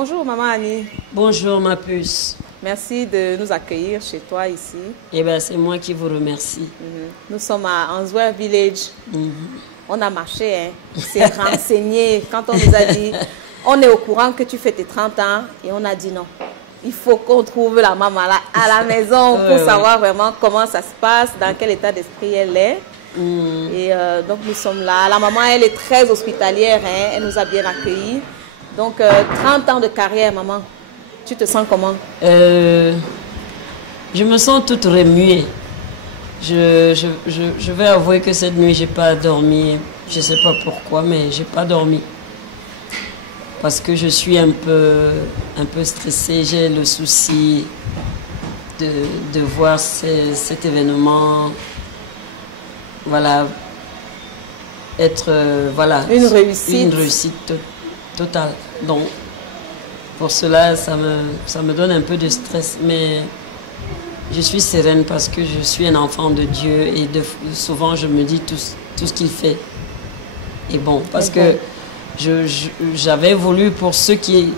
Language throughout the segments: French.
Bonjour maman Annie. Bonjour ma puce. Merci de nous accueillir chez toi ici. Eh bien, c'est moi qui vous remercie. Nous sommes à Answer Village. On a marché, hein. On s'est renseigné quand on nous a dit, on est au courant que tu fais tes 30 ans et on a dit non. Il faut qu'on trouve la maman là, à la maison pour savoir vraiment comment ça se passe, dans quel état d'esprit elle est. Et donc nous sommes là. La maman, elle est très hospitalière, hein. Elle nous a bien accueillis. Donc 30 ans de carrière, maman. Tu te sens comment? Je me sens toute remuée. Je vais avouer que cette nuit, j'ai pas dormi. Je sais pas pourquoi, mais j'ai pas dormi. Parce que je suis un peu stressée. J'ai le souci de voir cet événement, voilà, être, voilà, une réussite. Une réussite totale. Donc, pour cela, ça me donne un peu de stress, mais je suis sereine parce que je suis un enfant de Dieu et souvent je me dis tout ce qu'il fait est bon. Parce que j'avais voulu, pour ceux qui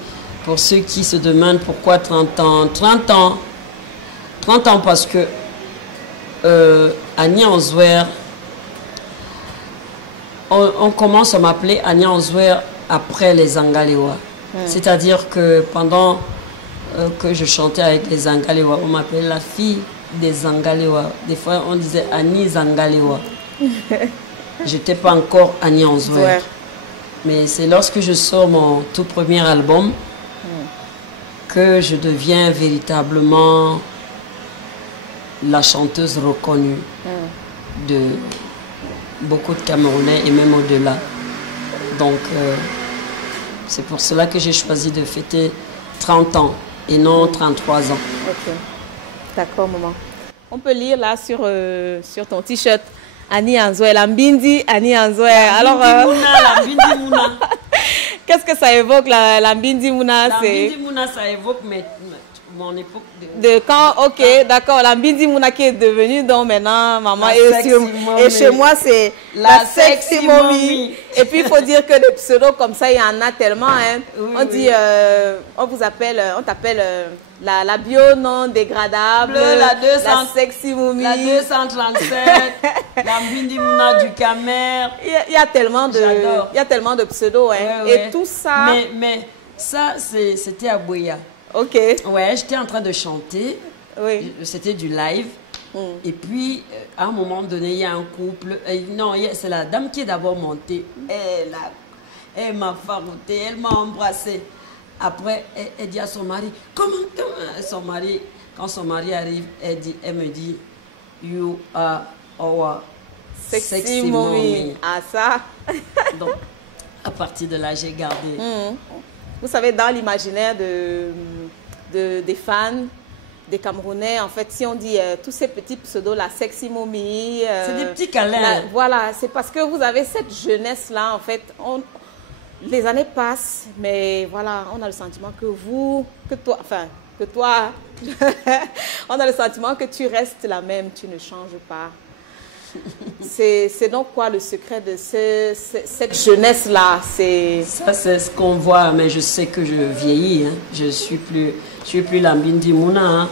se demandent pourquoi 30 ans. 30 ans parce que Annie Answer, on commence à m'appeler Annie Answer après les Angalewa. C'est-à-dire que pendant que je chantais avec les Angalewa, on m'appelait la fille des Angalewa. Des fois, on disait Annie Zangalewa. Je n'étais pas encore Annie Answer. Mais c'est lorsque je sors mon tout premier album que je deviens véritablement la chanteuse reconnue de beaucoup de Camerounais et même au-delà. Donc, c'est pour cela que j'ai choisi de fêter 30 ans et non 33 ans. Ok, d'accord maman. On peut lire là sur ton t-shirt Annie Answer, la Mbindi Annie Answer. Alors, la Mbindi Mouna. Qu'est-ce que ça évoque la Mbindi Mouna? La Mbindi Mouna, ça évoque mon époque de quand, ok, d'accord, la Mbindi Mouna qui est devenue donc maintenant maman et chez moi c'est la sexy mommy. Et puis il faut dire que des pseudos comme ça il y en a tellement, hein. On dit, on t'appelle la bio non dégradable, la sexy mommy, la 237, la Mbindi Mouna du Camer. Il y a tellement de pseudos, hein. Et tout ça. Mais ça c'était à Boya. Ok. Ouais, j'étais en train de chanter. Oui. C'était du live. Et puis, à un moment donné, il y a un couple. Non, c'est la dame qui est d'abord montée. Elle m'a farouté, elle m'a embrassée. Après, elle dit à son mari, comment son mari, quand son mari arrive, elle me dit, you are our sexy mommy. Ah, ça. Donc, à partir de là, j'ai gardé. Vous savez, dans l'imaginaire des fans, des Camerounais, en fait, si on dit tous ces petits pseudos, la sexy mommy... c'est des petits câlins. Voilà, c'est parce que vous avez cette jeunesse-là, en fait. Les années passent, mais voilà, on a le sentiment que toi, on a le sentiment que tu restes la même, tu ne changes pas. C'est donc quoi le secret de cette jeunesse-là? Ça, c'est ce qu'on voit, mais je sais que je vieillis. Hein. Je suis plus la Mbindi Mouna. Hein.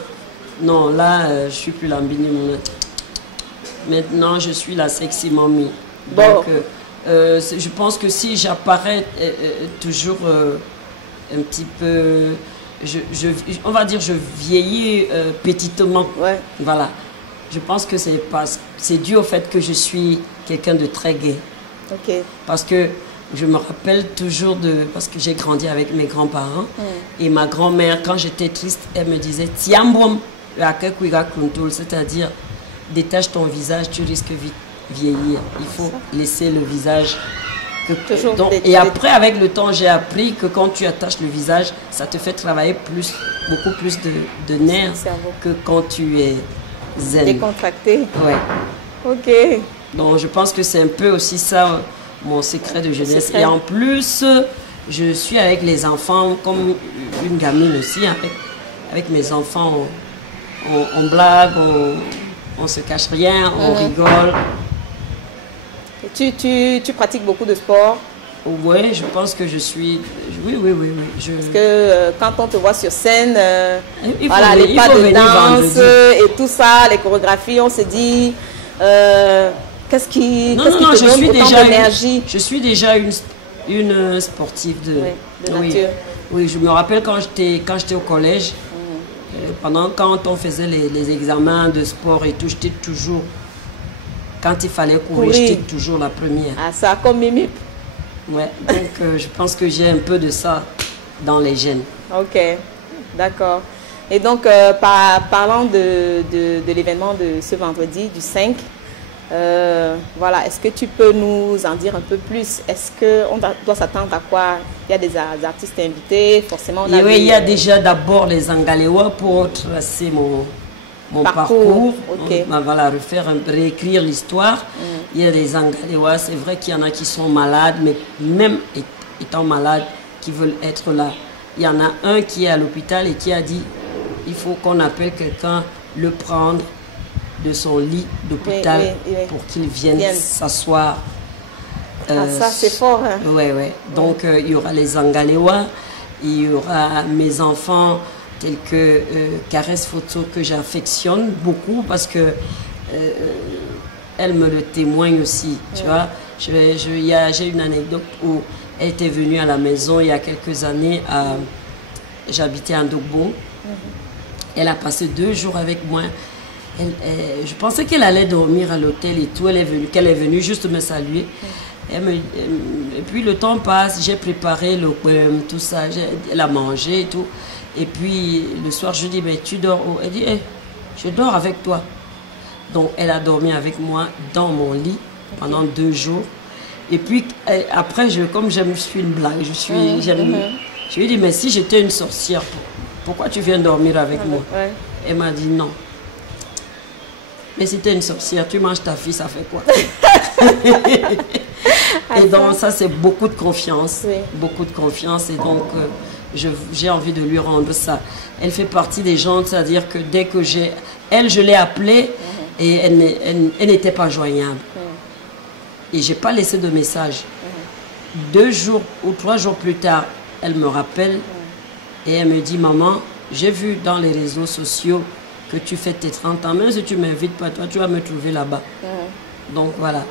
Non, là, je suis plus la Mbindi Mouna. Maintenant, je suis la sexy mommy. Donc, je pense que si j'apparais toujours un petit peu... on va dire je vieillis petitement. Ouais. Voilà. Je pense que c'est dû au fait que je suis quelqu'un de très gai. Ok. Parce que je me rappelle toujours parce que j'ai grandi avec mes grands-parents. Et ma grand-mère, quand j'étais triste, elle me disait Tiambom, c'est-à-dire détache ton visage, tu risques vite vieillir. Il faut laisser le visage. Et après, avec le temps, j'ai appris que quand tu attaches le visage, ça te fait travailler beaucoup plus de nerfs que quand tu es zen. Décontracté. Ouais. Ok. Donc je pense que c'est un peu aussi ça mon secret de jeunesse. Et en plus, je suis avec les enfants comme une gamine aussi. Avec mes enfants, on blague, on se cache rien, on rigole. Et tu pratiques beaucoup de sport? Oui, je pense que je Oui, oui, oui. Parce que quand on te voit sur scène, voilà, les les pas de danse et tout ça, les chorégraphies, on se dit, qu'est-ce qui te donne autant d'énergie? Je suis déjà une sportive de nature. Oui, je me rappelle quand j'étais au collège, quand on faisait les examens de sport et tout, j'étais toujours, quand il fallait courir, j'étais toujours la première. Ah, ça, comme Mimi. Ouais, donc je pense que j'ai un peu de ça dans les gènes. Ok, d'accord. Et donc, parlant de l'événement de ce vendredi, du 5, voilà, est-ce que tu peux nous en dire un peu plus? Est-ce qu'on doit s'attendre à quoi? Il y a des artistes invités, forcément. Oui, il y a déjà d'abord les Angalewa pour tracer mon parcours. Okay. On va réécrire l'histoire. Il y a des Angalewa, c'est vrai qu'il y en a qui sont malades, mais même étant malades, qui veulent être là. Il y en a un qui est à l'hôpital et qui a dit il faut qu'on appelle quelqu'un, le prendre de son lit d'hôpital pour qu'il vienne s'asseoir. Ça c'est fort. Hein? Oui. Donc il y aura les Angalewa, il y aura mes enfants tels que Caresse Photo, que j'affectionne beaucoup parce que elle me le témoigne aussi. Tu vois, j'ai une anecdote où elle était venue à la maison il y a quelques années. J'habitais à Ndogbo. Elle a passé 2 jours avec moi. Je pensais qu'elle allait dormir à l'hôtel et tout. Qu'elle est venue juste me saluer. Et puis le temps passe, j'ai préparé le tout ça, elle a mangé et tout. Et puis le soir, je dis, mais tu dors où? Elle dit, je dors avec toi. Donc elle a dormi avec moi dans mon lit pendant 2 jours. Et puis après, comme je suis une blague, je lui ai dit, mais si j'étais une sorcière, pourquoi tu viens dormir avec moi? Elle m'a dit non. Mais si tu es une sorcière, tu manges ta fille, ça fait quoi? Et donc ça c'est beaucoup de confiance. Beaucoup de confiance. Et donc j'ai envie de lui rendre ça. Elle fait partie des gens, c'est-à-dire que dès que je l'ai appelée et elle n'était pas joignable. Et je n'ai pas laissé de message. 2 jours ou 3 jours plus tard, elle me rappelle et elle me dit, maman, j'ai vu dans les réseaux sociaux que tu fais tes 30 ans, même si tu ne m'invites pas, toi, tu vas me trouver là-bas. Donc voilà.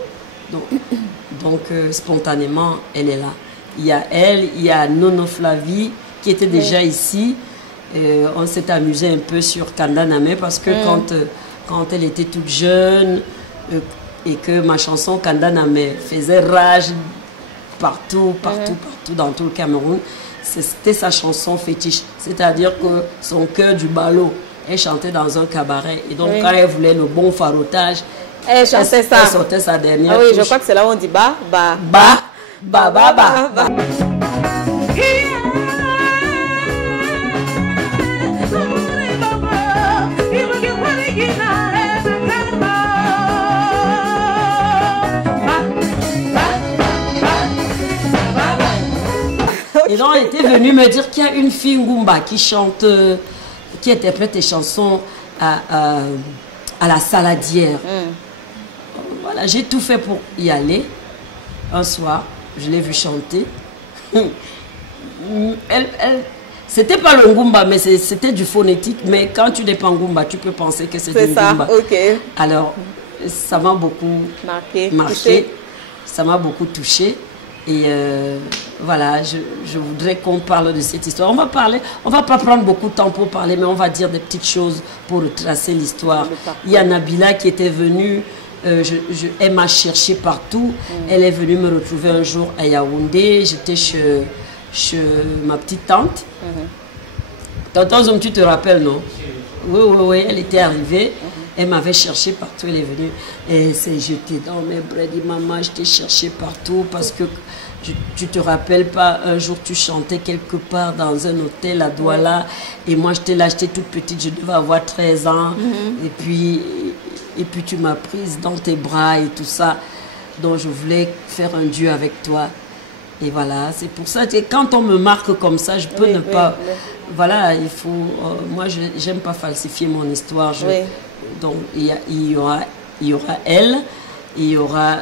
Donc spontanément, elle est là. Il y a elle, il y a Nono Flavie qui était déjà ici. On s'est amusé un peu sur Kanda Namé parce que quand elle était toute jeune et que ma chanson Kanda Namé faisait rage partout dans tout le Cameroun, c'était sa chanson fétiche. C'est-à-dire que son cœur du ballot, elle chantait dans un cabaret. Et donc quand elle voulait le bon farotage, elle chantait ça. Elle sortait sa dernière touche. Je crois que c'est là où on dit ba. Et donc elle était venue me dire qu'il y a une fille Ngumba qui chante, qui interprète des chansons à la saladière. Voilà, j'ai tout fait pour y aller. Un soir, je l'ai vue chanter. C'était pas le Ngumba, mais c'était du phonétique. Mais quand tu n'es pas Ngumba, tu peux penser que c'est du Ngumba. Alors, ça m'a beaucoup marqué. Ça m'a beaucoup touché. Et voilà, je voudrais qu'on parle de cette histoire. On va pas prendre beaucoup de temps pour parler, mais on va dire des petites choses pour retracer l'histoire. Il y a Nabila qui était venue, elle m'a cherché partout. Elle est venue me retrouver un jour à Yaoundé. J'étais chez ma petite tante. Tonton Zoum, tu te rappelles, non? Oui, elle était arrivée. Elle m'avait cherché partout, elle est venue. Et elle s'est jetée dans mes bras. Elle dit, maman, je t'ai cherché partout parce que tu te rappelles pas, un jour tu chantais quelque part dans un hôtel à Douala. Et moi, j'étais là, j'étais toute petite, je devais avoir 13 ans. Et puis tu m'as prise dans tes bras et tout ça. Donc, je voulais faire un duo avec toi. Et voilà, c'est pour ça que quand on me marque comme ça, je peux ne pas... Voilà, il faut... moi, j'aime pas falsifier mon histoire. Donc, il y aura elle, il y aura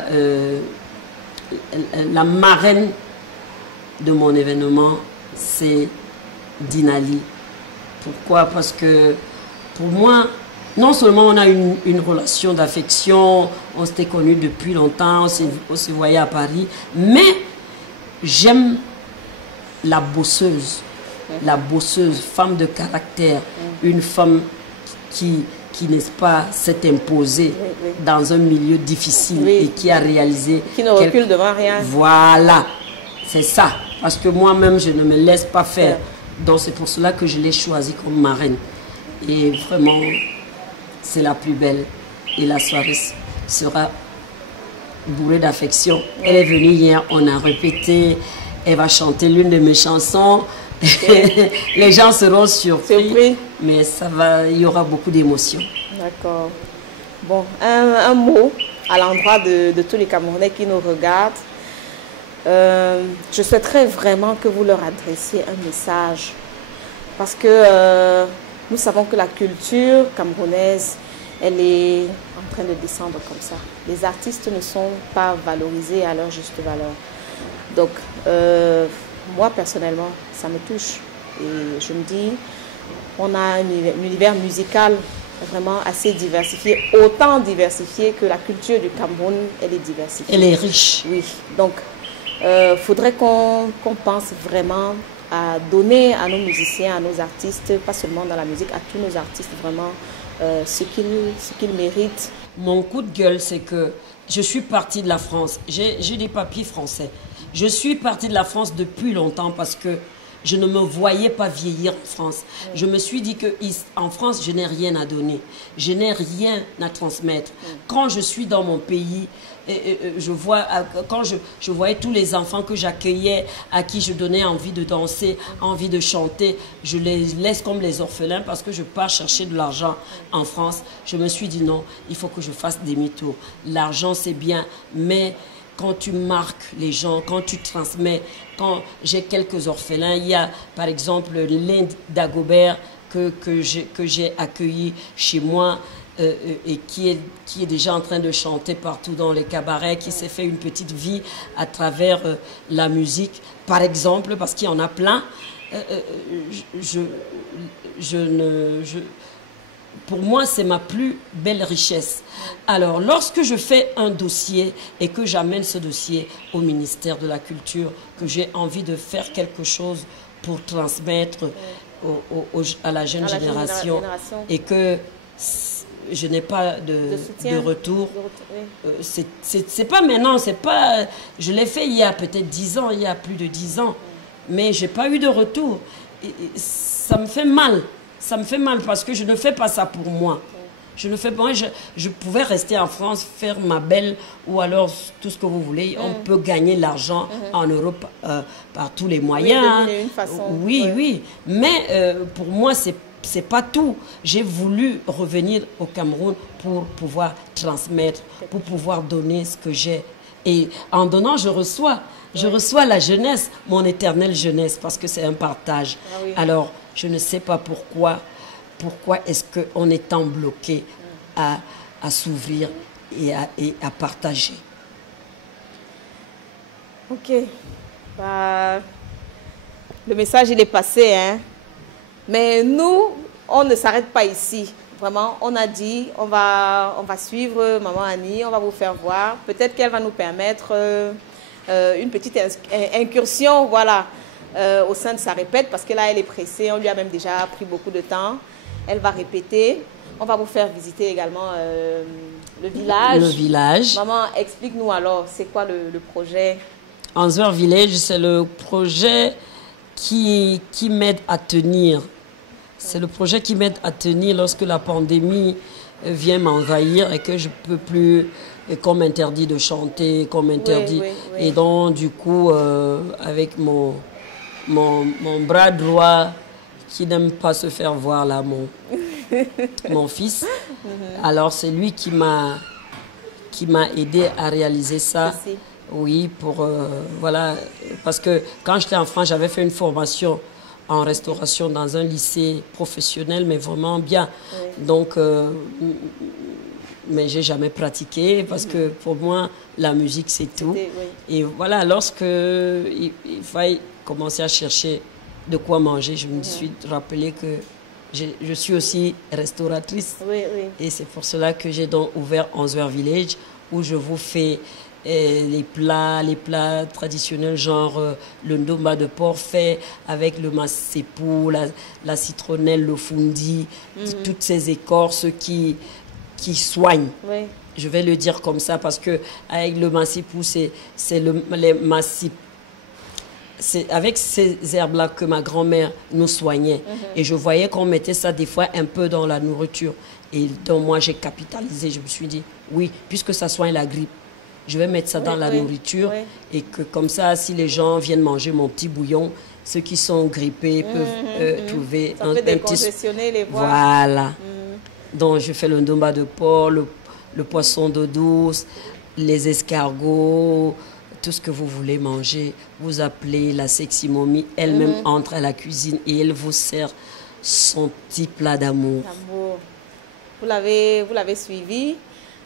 la marraine de mon événement, c'est Dinali. Pourquoi? Parce que pour moi, non seulement on a une relation d'affection, on s'était connus depuis longtemps, on se voyait à Paris, mais j'aime la bosseuse, femme de caractère, une femme qui n'est-ce pas, s'est imposée dans un milieu difficile et qui a réalisé... Qui ne recule devant rien. Voilà, c'est ça. Parce que moi-même, je ne me laisse pas faire. Donc c'est pour cela que je l'ai choisie comme marraine. Et vraiment, c'est la plus belle. Et la soirée sera bourrée d'affection. Elle est venue hier, on a répété. Elle va chanter l'une de mes chansons. Les gens seront surpris. Mais il y aura beaucoup d'émotions. D'accord. Bon, un mot à l'endroit de tous les Camerounais qui nous regardent. Je souhaiterais vraiment que vous leur adressiez un message. Parce que nous savons que la culture camerounaise, elle est en train de descendre comme ça. Les artistes ne sont pas valorisés à leur juste valeur. Donc, moi personnellement, ça me touche. Et je me dis, on a un univers musical vraiment assez diversifié, autant diversifié que la culture du Cameroun, elle est diversifiée. Elle est riche. Oui, donc faudrait qu'on pense vraiment à donner à nos musiciens, à nos artistes, pas seulement dans la musique, à tous nos artistes vraiment ce qu'ils méritent. Mon coup de gueule, c'est que je suis partie de la France. J'ai des papiers français. Je suis partie de la France depuis longtemps parce que je ne me voyais pas vieillir en France. Je me suis dit qu'en France, je n'ai rien à donner. Je n'ai rien à transmettre. Quand je suis dans mon pays, quand je voyais tous les enfants que j'accueillais, à qui je donnais envie de danser, envie de chanter, je les laisse comme les orphelins parce que je pars chercher de l'argent en France. Je me suis dit non, il faut que je fasse demi-tour. L'argent, c'est bien, mais... quand tu marques les gens, quand tu transmets, quand j'ai quelques orphelins, il y a par exemple l'Inde d'Agobert que j'ai accueilli chez moi et qui est déjà en train de chanter partout dans les cabarets, qui s'est fait une petite vie à travers la musique, par exemple, parce qu'il y en a plein. Pour moi, c'est ma plus belle richesse. Alors, lorsque je fais un dossier et que j'amène ce dossier au ministère de la Culture, que j'ai envie de faire quelque chose pour transmettre à la jeune génération et que je n'ai pas de retour, c'est pas maintenant, c'est pas... Je l'ai fait il y a peut-être 10 ans, il y a plus de 10 ans, mais je n'ai pas eu de retour. Et ça me fait mal. Ça me fait mal parce que je ne fais pas ça pour moi. Je ne fais pas. Je pouvais rester en France, faire ma belle ou alors tout ce que vous voulez. On peut gagner l'argent en Europe par tous les moyens. Oui, une façon. Oui, oui. Mais pour moi, c'est pas tout. J'ai voulu revenir au Cameroun pour pouvoir transmettre, pour pouvoir donner ce que j'ai. Et en donnant, je reçois. Je reçois la jeunesse, mon éternelle jeunesse, parce que c'est un partage. Ah oui. Alors, je ne sais pas pourquoi est-ce qu'on est tant bloqué à s'ouvrir et à partager. Ok. Bah, le message, il est passé, hein. Mais nous, on ne s'arrête pas ici. Vraiment, on a dit, on va suivre Maman Annie, on va vous faire voir. Peut-être qu'elle va nous permettre... une petite incursion, voilà, au sein de sa répète, parce que là, elle est pressée, on lui a même déjà pris beaucoup de temps. Elle va répéter. On va vous faire visiter également le village. Le village. Maman, explique-nous alors, c'est quoi le projet? Answer Village, c'est le projet qui m'aide à tenir. C'est le projet qui m'aide à tenir lorsque la pandémie vient m'envahir et que je ne peux plus... Et qu'on m'interdit de chanter, qu'on m'interdit. Oui. Et donc, du coup, avec mon bras droit, qui n'aime pas se faire voir là, mon fils, alors c'est lui qui m'a aidé à réaliser ça. Merci. Oui, voilà, parce que quand j'étais en France, j'avais fait une formation en restauration dans un lycée professionnel, mais vraiment bien. Oui. Donc, mais j'ai jamais pratiqué parce que pour moi la musique c'est tout. Oui. Et voilà, lorsque il fallait commencer à chercher de quoi manger, je me suis rappelé que je suis aussi restauratrice. Oui, oui. Et c'est pour cela que j'ai donc ouvert Answer Village, où je vous fais les plats traditionnels, genre le ndomba de porc fait avec le massepou, la citronnelle, le fundi, toutes ces écorces qui soignent. Oui. Je vais le dire comme ça parce que avec le massepou, c'est les massipes. C'est avec ces herbes-là que ma grand-mère nous soignait. Et je voyais qu'on mettait ça des fois un peu dans la nourriture. Et donc moi, j'ai capitalisé. Je me suis dit, oui, puisque ça soigne la grippe, je vais mettre ça dans la nourriture. Et que comme ça, si les gens viennent manger mon petit bouillon, ceux qui sont grippés peuvent trouver ça peut décongestionner les voies. Voilà. Donc je fais le ndomba de porc, le poisson d'eau douce, les escargots, tout ce que vous voulez manger. Vous appelez la sexy mommy, elle-même entre à la cuisine et elle vous sert son petit plat d'amour. Vous l'avez suivi.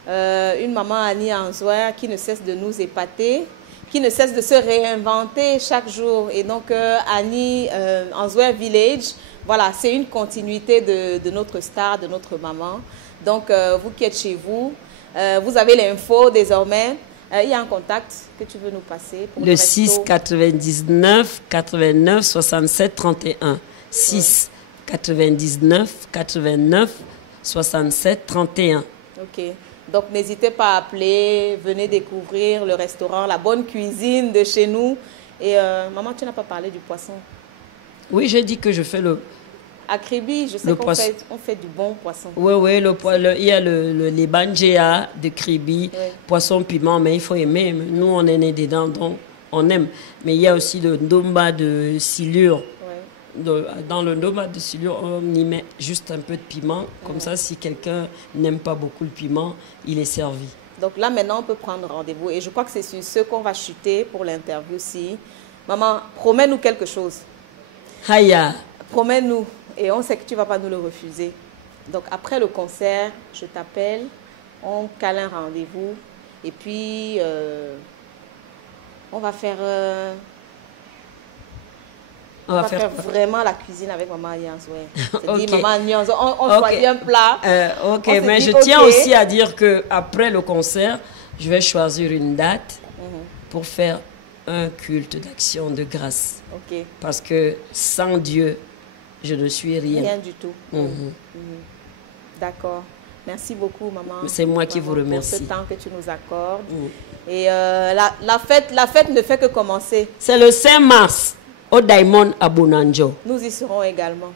Une maman Annie Answer qui ne cesse de nous épater, qui ne cesse de se réinventer chaque jour. Et donc Annie Answer Village, voilà, c'est une continuité de notre star, de notre maman. Donc vous qui êtes chez vous, vous avez l'info désormais. Il y a un contact que tu veux nous passer pour le 6 99 89 67 31. 6 99 89 67 31. Ok. Donc n'hésitez pas à appeler, venez découvrir le restaurant, la bonne cuisine de chez nous. Et maman, tu n'as pas parlé du poisson. Oui, j'ai dit que je fais le... À Kribi, je sais qu'on fait du bon poisson. Oui, il y a les banjéa de Kribi, poisson piment, mais il faut aimer. Nous, on est nés dedans, donc on aime. Mais il y a aussi le ndomba de silure. Dans le ndomba de silure, on y met juste un peu de piment. Comme ça, si quelqu'un n'aime pas beaucoup le piment, il est servi. Donc là, maintenant, on peut prendre rendez-vous. Et je crois que c'est sur ce qu'on va chuter pour l'interview aussi. Maman, promets-nous quelque chose. Haya. Promets-nous. Et on sait que tu ne vas pas nous le refuser. Donc après le concert, je t'appelle, on cale un rendez-vous. Et puis, on va faire... On va faire vraiment la cuisine avec Maman Annie Answer. C'est-à-dire, Maman Annie Answer, on choisit un plat. Ok, mais je tiens aussi à dire qu'après le concert, je vais choisir une date pour faire un culte d'action de grâce. Ok. Parce que sans Dieu, je ne suis rien. Rien du tout. D'accord. Merci beaucoup, maman. C'est moi qui vous remercie. Pour ce temps que tu nous accordes. Et la fête ne fait que commencer. C'est le 5 mars au Diamond à Bonanjo. Nous y serons également.